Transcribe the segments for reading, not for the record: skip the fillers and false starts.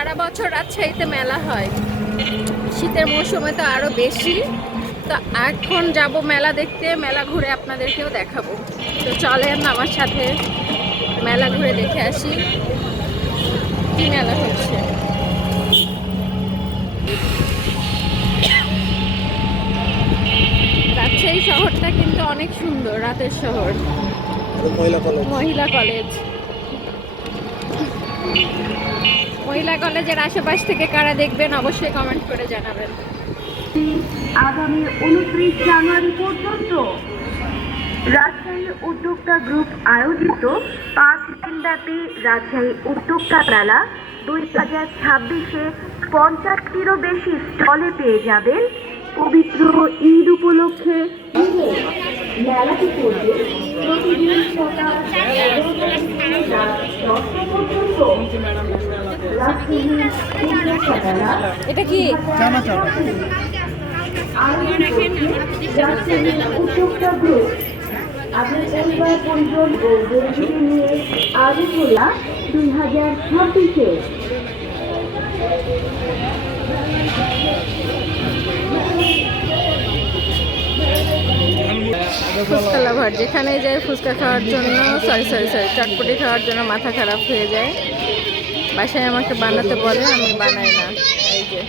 সারা বছর রাজশাহীতে মেলা হয়, শীতের মৌসুমে তো আরো বেশি। তো এখন যাব মেলা দেখতে, মেলা ঘুরে আপনাদেরকেও দেখাবো। তো চলেন আমার সাথে মেলা ঘুরে দেখে আসি কি মেলা হচ্ছে। রাজশাহী শহরটা কিন্তু অনেক সুন্দর, রাতের শহর। মহিলা কলেজ, মহিলা কলেজের আশেপাশ থেকে কারা দেখবেন অবশ্যই কমেন্ট করে জানাবেন। আগামী 29 জানুয়ারি পর্যন্ত রাজশাহী উদ্যোক্তা গ্রুপ আয়োজিত 5 দিনব্যাপী রাজশাহী উদ্যোক্তা মেলা 2026-এ 50টিরও বেশি স্টলে পেয়ে যাবেন পবিত্র ঈদ উপলক্ষে। মেলাটি চলবে প্রতিদিন সকাল 11টা থেকে রাত 10টা পর্যন্ত। রাজশাহী উদ্যোক্তা মেলা এটা কি উদ্যোক্তা গ্রুপ আপনার পরিবার পরিজন ও বন্ধুদের নিয়ে আগে খোলা 2026-এ। ফুচকা লাভার যেখানে যায় ফুচকা খাওয়ার জন্য, সরি চটপটি খাওয়ার জন্য মাথা খারাপ হয়ে যায়। বাসায় আমাকে বানাতে বলে, আমি বানাই না। এই যে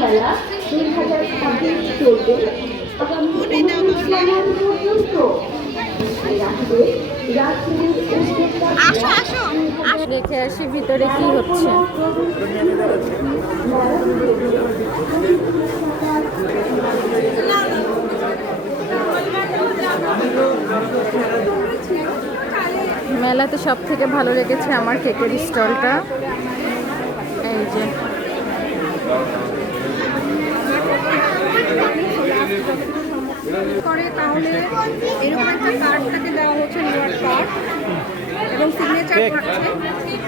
মেলা 2026 চলবে আগামী 29 জানুয়ারি পর্যন্ত। দেখে আসি ভিতরে কি হচ্ছে। মেলাতে সব থেকে ভালো লেগেছে আমার কেকের স্টলটা। এই যে করে তাহলে এরকম একটা কার্ড তাকে দেওয়া হচ্ছে, নেওয়ার কার্ড এবং সিগনেচার করছে।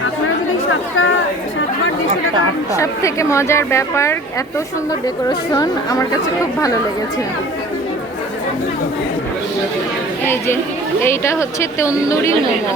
আপনারা যদি সাতবার 150 টাকা। সব থেকে মজার ব্যাপার, এত সুন্দর ডেকোরেশন আমার কাছে খুব ভালো লেগেছে। এই যে এইটা হচ্ছে তন্দুরি মোমো।